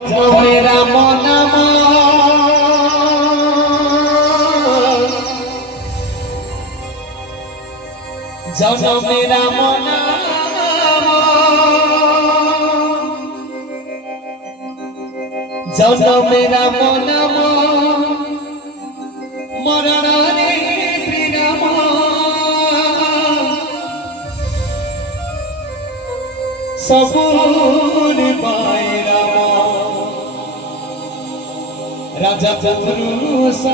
राम नाम जनम राम नाम जनम राम नाम मरण रे श्री राम सबूर पाए राम राजा पुरुषोत्तम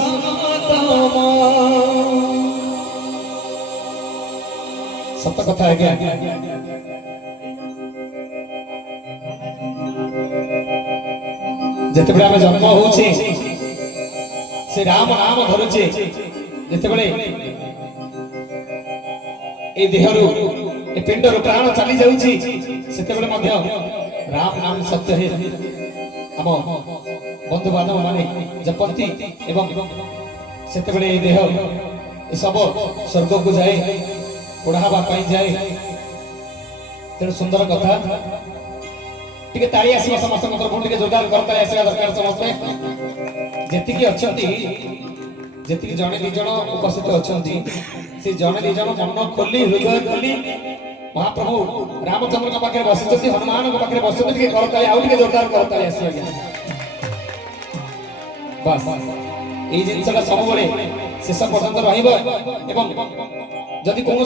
सत कथा है क्या जिते आम जन्म हो राम नाम धरुचे जिते ए देहरु ए पिंडर प्राण चली जाउची सेते राम नाम सत्य है आम बंधु बांधव माने जपंती एवं सेते देह ए सब स्वर्ग को जाए पढ़ावा जाए तेणु सुंदर कथा टिके ताली आसीबा समस्त तरफ टिके जोरदार करताली आसीबा दरकार समस्त जेतिकी अछंती जेतिकी जणे दि जण उपस्थित अछंती से जणे दि जण मन खोली हृदय खोली महाप्रभु रामचंद्र का पाखे बसिछंती हनुमान का पाखे बसिछंती टिके करताली आउ टिके जोरदार करताली आसीबा बस ए जिनसटा सब बळे शेष पर्यंत रहिबो एवं जदि कोनो